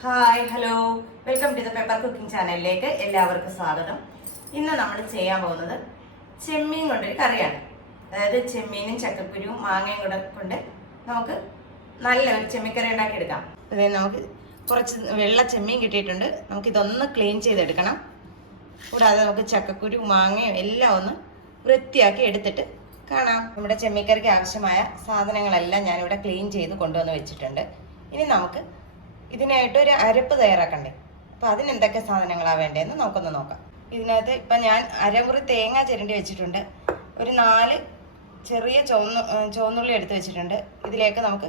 Hi hello welcome to the paper cooking ചാനലിലേക്ക് എല്ലാവർക്കും സ്വാഗതം. ഇന്ന് നമ്മൾ ചെയ്യാൻ പോകുന്നത് ചെമ്മീൻ കൊണ്ടൊരു കറിയാണ്. അതായത് ചെമ്മീനും ചക്കക്കുരുവും മാങ്ങയും കൂടെ കൊണ്ട് നമുക്ക് നല്ല ഒരു ചെമ്മിക്കറി ഉണ്ടാക്കിയെടുക്കാം. അതായത് നമുക്ക് കുറച്ച് വെള്ള ചെമ്മീൻ കിട്ടിയിട്ടുണ്ട്. നമുക്ക് ഇതൊന്ന് ക്ലീൻ ചെയ്തെടുക്കണം. കൂടാതെ നമുക്ക് ചക്കക്കുരു മാങ്ങയും എല്ലാം ഒന്ന് വൃത്തിയാക്കി എടുത്തിട്ട് കാണാം. നമ്മുടെ ചെമ്മിക്കറിക്ക് ആവശ്യമായ സാധനങ്ങളെല്ലാം ഞാനിവിടെ ക്ലീൻ ചെയ്ത് കൊണ്ടുവന്ന് വെച്ചിട്ടുണ്ട്. ഇനി നമുക്ക് ഇതിനായിട്ട് ഒരു അരപ്പ് തയ്യാറാക്കണ്ടേ? അപ്പോൾ അതിന് എന്തൊക്കെ സാധനങ്ങളാണ് വേണ്ടതെന്ന് നമുക്കൊന്ന് നോക്കാം. ഇതിനകത്ത് ഇപ്പം ഞാൻ അരമുറി തേങ്ങ ചിരണ്ടി വെച്ചിട്ടുണ്ട്. ഒരു നാല് ചെറിയ ചുവന്നു ചുവന്നുള്ളി എടുത്ത് വെച്ചിട്ടുണ്ട്. ഇതിലേക്ക് നമുക്ക്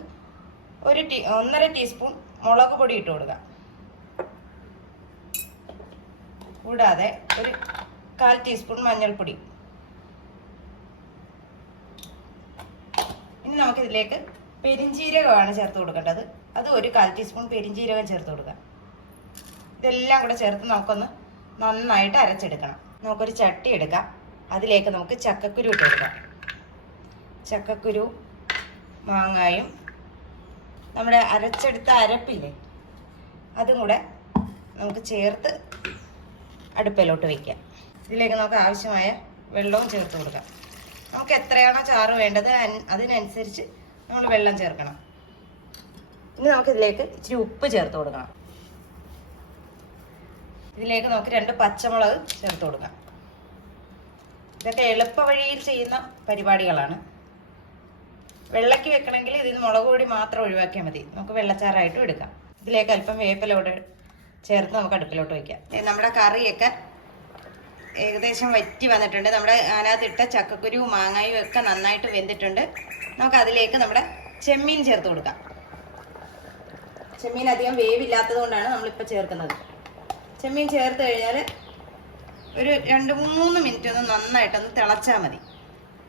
ഒരു ടീ ഒന്നര ടീസ്പൂൺ മുളക് പൊടി ഇട്ട് കൊടുക്കാം. കൂടാതെ ഒരു കാൽ ടീസ്പൂൺ മഞ്ഞൾപ്പൊടി. ഇനി നമുക്കിതിലേക്ക് പെരിഞ്ജീരകമാണ് ചേർത്ത് കൊടുക്കേണ്ടത്. അത് ഒരു കാൽ ടീസ്പൂൺ പെരിഞ്ജീരകം ചേർത്ത് കൊടുക്കാം ഇതെല്ലാം കൂടെ ചേർത്ത് നമുക്കൊന്ന് നന്നായിട്ട് അരച്ചെടുക്കണം. നമുക്കൊരു ചട്ടി എടുക്കാം. അതിലേക്ക് നമുക്ക് ചക്കക്കുരു ഇട്ട് കൊടുക്കാം. ചക്കക്കുരു മാങ്ങായും നമ്മുടെ അരച്ചെടുത്ത അരപ്പില്ലേ അതും കൂടെ നമുക്ക് ചേർത്ത് അടുപ്പിലോട്ട് വയ്ക്കാം ഇതിലേക്ക് നമുക്ക് ആവശ്യമായ വെള്ളവും ചേർത്ത് കൊടുക്കാം. നമുക്ക് എത്രയാണോ ചാറ് വേണ്ടത് അതിനനുസരിച്ച് നമ്മൾ വെള്ളം ചേർക്കണം. ഇനി നമുക്ക് ഇതിലേക്ക് ഇച്ചിരി ഉപ്പ് ചേർത്ത് കൊടുക്കണം. ഇതിലേക്ക് നമുക്ക് രണ്ട് പച്ചമുളക് ചേർത്ത് കൊടുക്കാം. ഇതൊക്കെ എളുപ്പ വഴിയിൽ ചെയ്യുന്ന പരിപാടികളാണ്. വെള്ളയ്ക്ക് വെക്കണമെങ്കിൽ ഇതിന് മുളക് പൊടി മാത്രം ഒഴിവാക്കിയാൽ മതി. നമുക്ക് വെള്ളച്ചാറായിട്ടും എടുക്കാം. ഇതിലേക്ക് അല്പം വേപ്പിലോട്ട് ചേർത്ത് നമുക്ക് അടുപ്പിലോട്ട് വയ്ക്കാം നമ്മുടെ കറിയൊക്കെ ഏകദേശം വറ്റി വന്നിട്ടുണ്ട്. നമ്മുടെ അതിനകത്തിട്ട ചക്കക്കുരുവും മാങ്ങായും ഒക്കെ നന്നായിട്ട് വെന്തിട്ടുണ്ട്. നമുക്ക് അതിലേക്ക് നമ്മുടെ ചെമ്മീൻ ചേർത്ത് കൊടുക്കാം. ചെമ്മീൻ അധികം വേവില്ലാത്തത് കൊണ്ടാണ് നമ്മളിപ്പോൾ ചേർക്കുന്നത്. ചെമ്മീൻ ചേർത്ത് കഴിഞ്ഞാൽ ഒരു രണ്ട് മൂന്ന് മിനിറ്റ് ഒന്ന് നന്നായിട്ടൊന്ന് തിളച്ചാൽ മതി.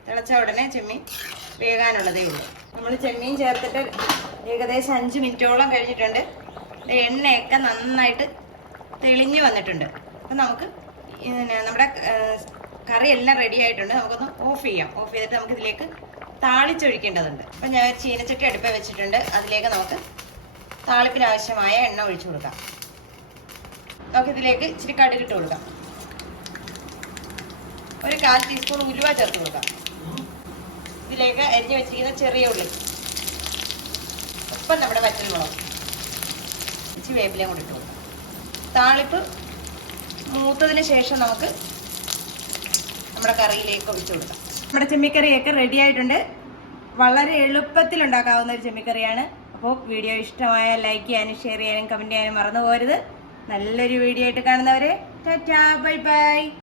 തിളച്ച ഉടനെ ചെമ്മീൻ വേകാനുള്ളതേ ഉള്ളൂ. നമ്മൾ ചെമ്മീൻ ചേർത്തിട്ട് ഏകദേശം അഞ്ച് മിനിറ്റോളം കഴിഞ്ഞിട്ടുണ്ട്. എണ്ണയൊക്കെ നന്നായിട്ട് തെളിഞ്ഞു വന്നിട്ടുണ്ട്. അപ്പം നമുക്ക് നമ്മുടെ കറി എല്ലാം റെഡി ആയിട്ടുണ്ട്. നമുക്കൊന്ന് ഓഫ് ചെയ്യാം. ഓഫ് ചെയ്തിട്ട് നമുക്ക് ഇതിലേക്ക് താളിച്ചൊഴിക്കേണ്ടതുണ്ട്. അപ്പം ഞാൻ ചീനച്ചട്ടി അടുപ്പേ വെച്ചിട്ടുണ്ട്. അതിലേക്ക് നമുക്ക് താളിപ്പിന് ആവശ്യമായ എണ്ണ ഒഴിച്ചു കൊടുക്കാം. നമുക്കിതിലേക്ക് ഇച്ചിരി കടുക് ഇട്ട് കൊടുക്കാം. ഒരു കാൽ ടീസ്പൂൺ ഉലുവ ചേർത്ത് കൊടുക്കാം. ഇതിലേക്ക് അരിഞ്ഞു വെച്ചിരിക്കുന്ന ചെറിയ ഉള്ളി. ഒപ്പം നമ്മുടെ വറ്റൽ മുളക് ഇച്ചിരി വേപ്പിലയും കൂടി ഇട്ട് കൊടുക്കാം. താളിപ്പ് മൂത്തതിന് ശേഷം നമുക്ക് നമ്മുടെ കറിയിലേക്ക് ഒഴിച്ചു കൊടുക്കാം. നമ്മുടെ ചെമ്മിക്കറിയൊക്കെ റെഡി ആയിട്ടുണ്ട്. വളരെ എളുപ്പത്തിൽ ഉണ്ടാക്കാവുന്ന ഒരു ചെമ്മിക്കറിയാണ്. അപ്പോൾ വീഡിയോ ഇഷ്ടമായ ലൈക്ക് ചെയ്യാനും ഷെയർ ചെയ്യാനും കമന്റ് ചെയ്യാനും മറന്നു നല്ലൊരു വീഡിയോ ആയിട്ട് കാണുന്നവരെ ടാറ്റാ ബൈ ബൈ